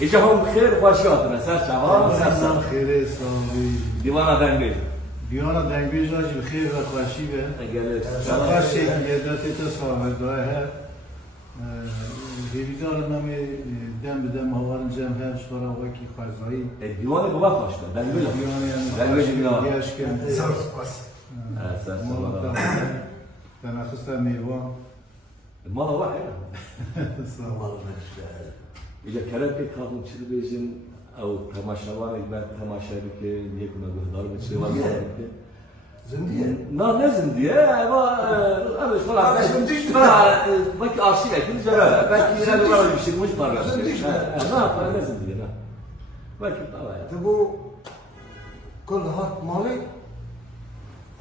ایجا هم بخیر خوش یادتونه سر شما سلام خیره سامی دیوانا دنگی دیوانا دنگی جاش بخیر و خوشی به گله خوشی یه دستی تو سامد داره هیویدار نمی دم بدم هوارن جمع هم شورا وکی خوزایی دیوانه بابا خوش کن دنگی دیوانه دیوانه گیش کن سر سپاس سر سلام تنخسته میوان المال واحد سلام إذا كلام كي خاطر تلفزيون أو تماشاوان إجماع تماشا بك يكون بهدار بتسوي زندية لا لازم دي أنا فرع فرع بك أرشيف أكيد جرا بك هذا ما بيشي مش فرع لا لازم دي لا بك طبعا تبو كل هات مالي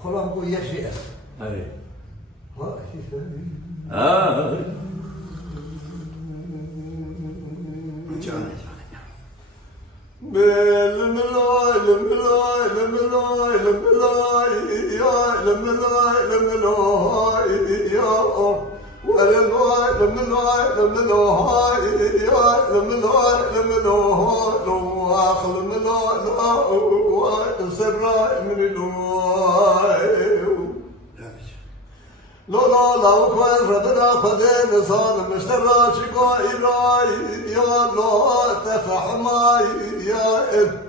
خلام بو يشي أس أي ها شيء لملاي لملاي لملاي لملاي يا لملاي لملاي يا ولملاي لملاي لملاي يا لملاي لملاي لو آخر لملاي لا سراي من الواي لا لا لا وكوين ردنا خدين صار مشترى شكو إيراي يا لا تفحماي يا إب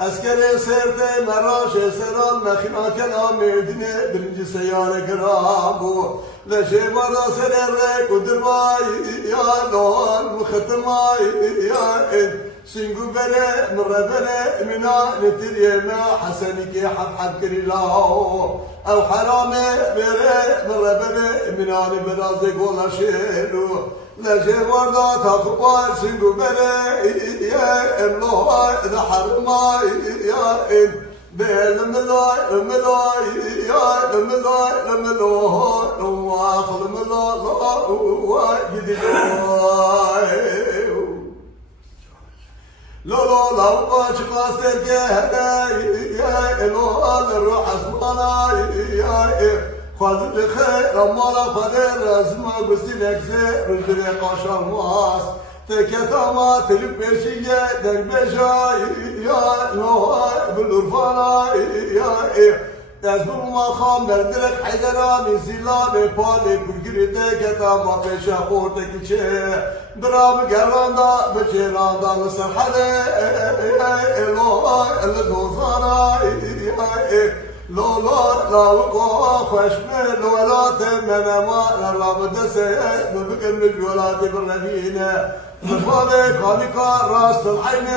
أسكري سيرتي مراش سرال مخنا كلام مدينة برنج سيارة كرامو لشي مرة سريرك ودرماي يا لا المختماي يا إب سنگو بره مربره منا نتریه ما حسنی که حب کری لاو او حرامه بره مربره منا نبرازه گولا شیرو لجه وردا تاخبار سنگو بره یا املوهای ده حرمای یا ام بلملاي لملاي يا لملاي لملاي لو آخر لملاي جديد لولو لو باش قاستر جهداي يا الوال الروح اسمانا يا خذ الخير مالا خدر اسمع بسلك زي رجلي قاشر ماس تكتما تلبشية دنبشاي يا نوها بالرفانا يا تزبون ما خام بردرك حيدراني سلامي بالي بقريتك كتاما بيشا خورتك شي برام قراندا بشيراندا لسرحلي اللي دوزانا لو لا لا وقوع خشمي ولا تمنا ما لا بدسي ببقى مجولاتي بالربينة مفالي كاليكا راس العين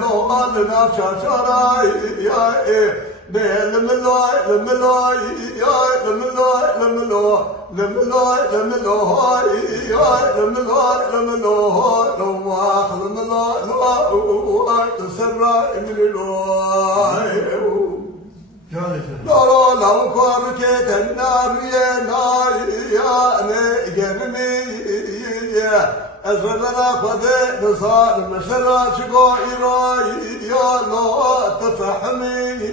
لو قال ناف شاشارا يا لملاي لملاي يا لملاي لملاي لملاي لملاي يا لملاي لملاي لو آخر لملاي لا تسرع من الواي لا لا لو كاركت النار يا نار يا نجمي أزرنا خذ نصار مشرا شقو إيراي يا لا تفحمي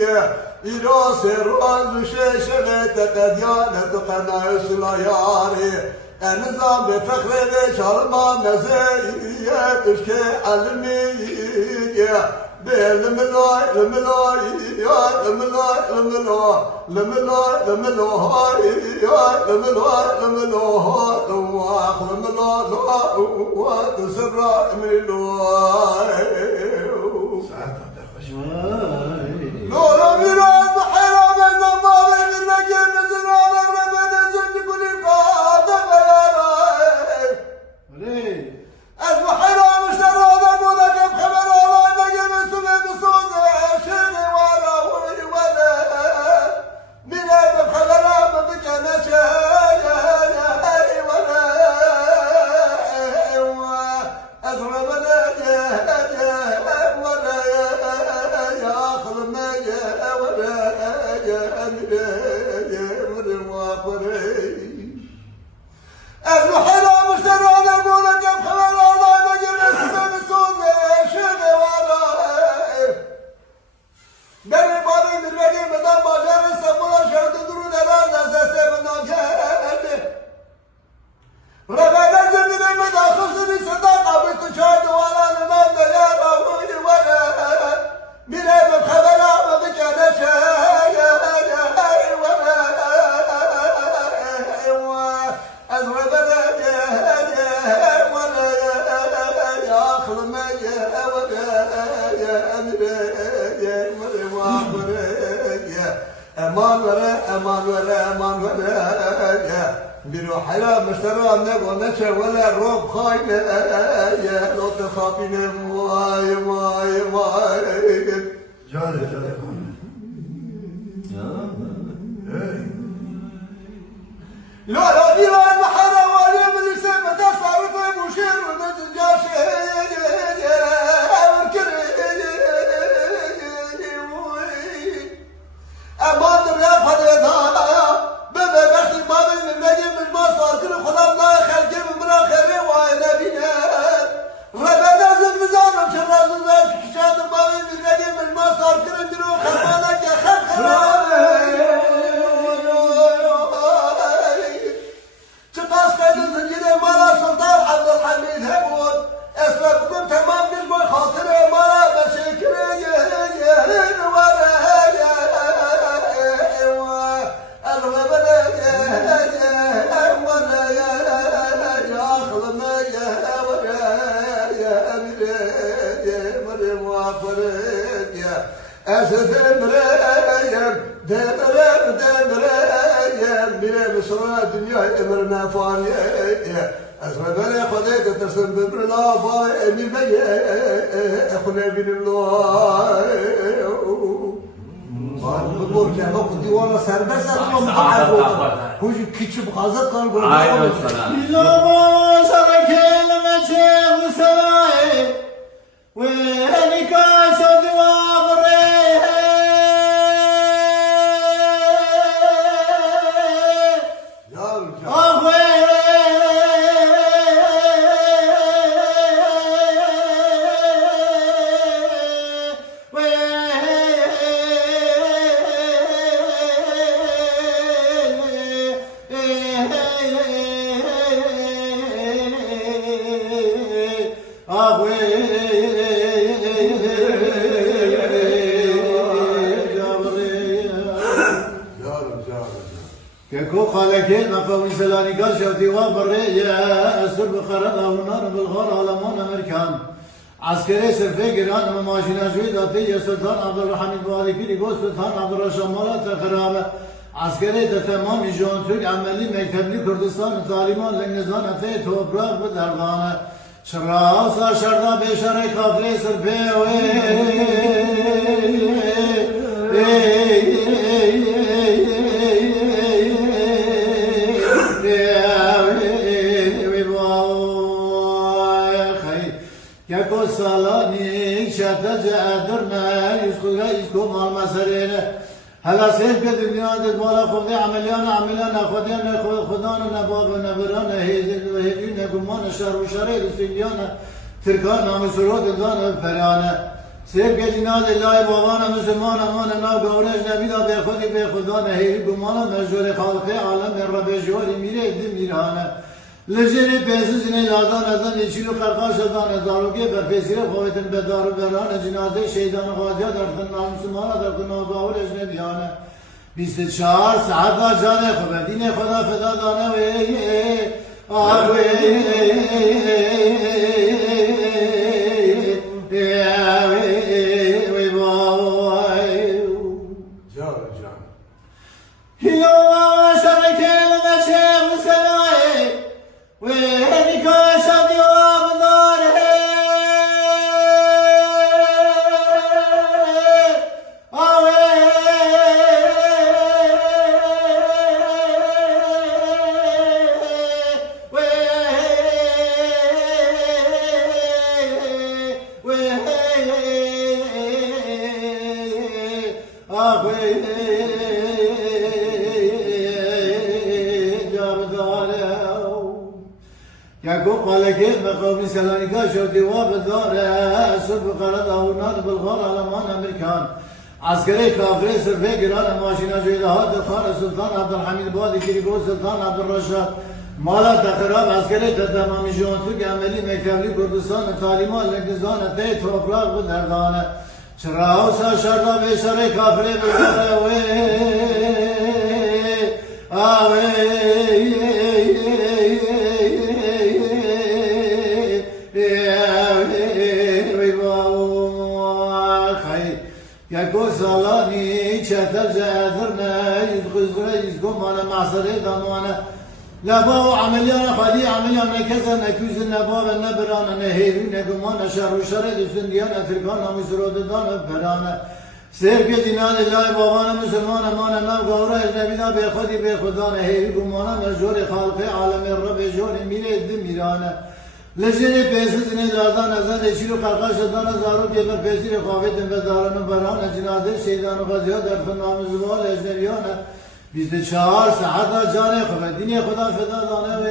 يا إيرا سيران شيشة تقديانة قناة سلاياري النظام بفخر شرما مزية تشكي علمي يا لملاي لملاي يا لملاي لملاي لملاي لملاي يا لملاي لملاي لو آخر لملاي لا تسرع من الواي لولا ميران بحيرة من نمار من نجم زرار الرمن زج كل القادة بياراي البحيرة مشترى ضمونا كيف خبر الله نجم السنة بصوزة شيري ورا وي ولا ميران بحيرة ما بك نشاي ولا أزرم ولا يا آخر ما البحيرة مشترى ضمونا كيف خبر الله نجم امان وره امان وره امان وره بروح على مشترى نقو نشا ولا روب خاين يا لو تخافين ماي ماي ماي جاري جاري لا لا ديران محرا ولا من السما تصارف مشير ومتجاش امان دريا فديدا بابا بختي ما من نجم مش ما صار كل خلام لا خلق من اخر وانا بينا ربنا لازم نزار شراز الناس كشاد ما من نجم مش ما صار كل درو خلقنا تقاس كان الزنجير مالا سلطان عبد الحميد هبون اسبابكم تمام نجم خاطر مالا بشكر يهين ورا الدنيا امرنا فانية اسربنا خديت ترسم ببرلا باي امي بي اخنا بن الله بقول لك هو ديوانا سربس انا معاكم هو كيتشب غازات كان يقول عايز السلام لا شرك المشي وسراي وينك شد وابريه خالكين مقام سلاني قاشا ديوان برية أسر بخرطة ونار بالغار على مان أمريكان عسكري سرفي قران مماشينا جويد أتي سلطان عبد الرحمن بوالكي لقو سلطان عبد الرشام مالا تخرامة عسكري تمام جون ترك عملي مكتبلي كردستان طالبان لنزان أتي توبراق بدردانة شراسا شردا بشري كافري سرفي سالاني شتى جادرنا يسكو مال مسرينه هلا سيف الدنيا دبارة خذ عمليانا خدانا نباب نبرانا هيدين كمان شر وشرير سيديانا تركانا مسرود دانا فرانا سيف الدنيا الله بابانا مسلمان أمانا نا قورج نبينا بخدانا هيدين كمان مجور خالق عالم الرب جوري ميري دميرانا لجری پیسوزینه لازم ازن ایشیو خرقاش ازن ازاروگی بر پیسیر خویتن بدارو بران جنازه شیدان غازیا در خنام سمانا در خنام باور اجنبیانه 24 ساعت جانه خب دین خدا فدا دانه وی آوی وی وای جان جان هیلو شرکل نشه مسلای وينك شادي وابداره يعقوب قال كيف مقام سلانيكا شرطي وابداره سب قرده ونار بالغار على مان امريكان عسكري كافري سرفي قران ماشينا جيدا هاد الخان السلطان عبد الحميد بوادي كيريكو السلطان عبد الرشاد مالا تخراب عسكري تتمامي جونتوك عملي مكتبلي كردستان طالبان لنقزان تيت وابراغ بدردانه شراوسا شرطا بشري كافري بالغاره وي eko salani çetel cedirne yüzgüm ana mahsere damana لباو عملیان خالی عملیان نکزن نکوزن نباو نبران نهیرون نگمان شر و شر دستندیان ترکان نمیسرود دان برانه سیر که دینان لای بابان مسلمان امان نم گوره اجنبینا به خودی به خدا نهیری گمانه مجور خالق عالم رب جور میره دمیرانه لجنه پیسز نجازان ازن اشیر و قرقاش دان زارو که بر پیسیر خوابت بداران و برانه جنازه شیدان و غزیات در فنام زبال اجنبیانه 24 ساعت جان خدا دین خدا فدا دانه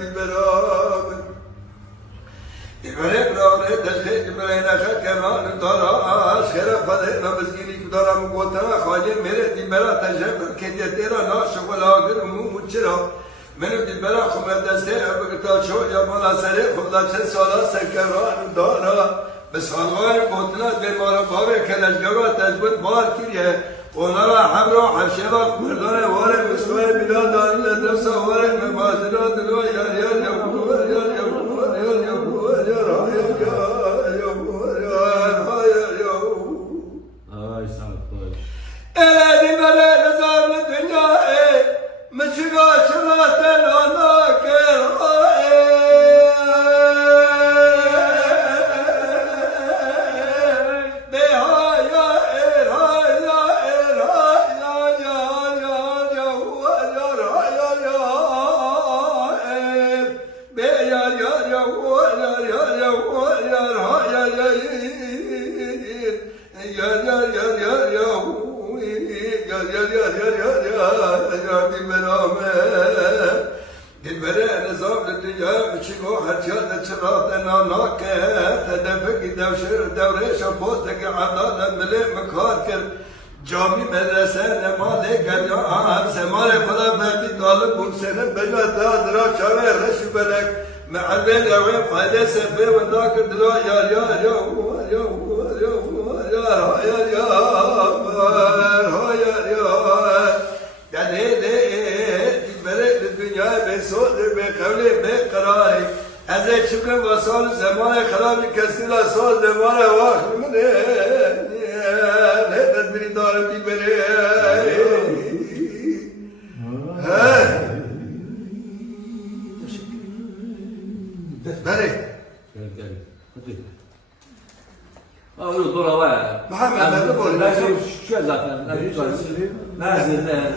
dilberam. Dilbere brave deste dilbere naşa keman dara şeref fade namazgini kudara mugotana khaye mere dilbera tejeb kediye tera na şokola gır muçira benim dilbera khumar deste abgta ço jamala sere khuda çe sala sekeran dara besalvar gotna be mara bave kelaj gava tezbut bar kiriye onlara hamro haşeva merdane vare mesvare bilad darile dersa vare mebazira dilo yar yar yar yar Ay sağ ol. Eledi bere rızarlı dünya Mıçıga çıraten ana Dilbere nizam dünya biçigo herçiyat çıraten ana ke hedefeki devşir devre şapozdaki adalet mili mekar cami medrese nemade gerya semare fala ferdi talib bu sene beyat hazra çare reşbelek me'albel ev fayda sefe ve dakir dila yar yar dünya be soğudur be kavle be karari Hazret şükür ve sağlı zamanı kharabı kesila sağ zamanı vakti mi ne tedbiri darı dilberi Bari Hadi. Öyle doğru Muhammed, ben de bu arada- Ben şu zaten. Nazir'de.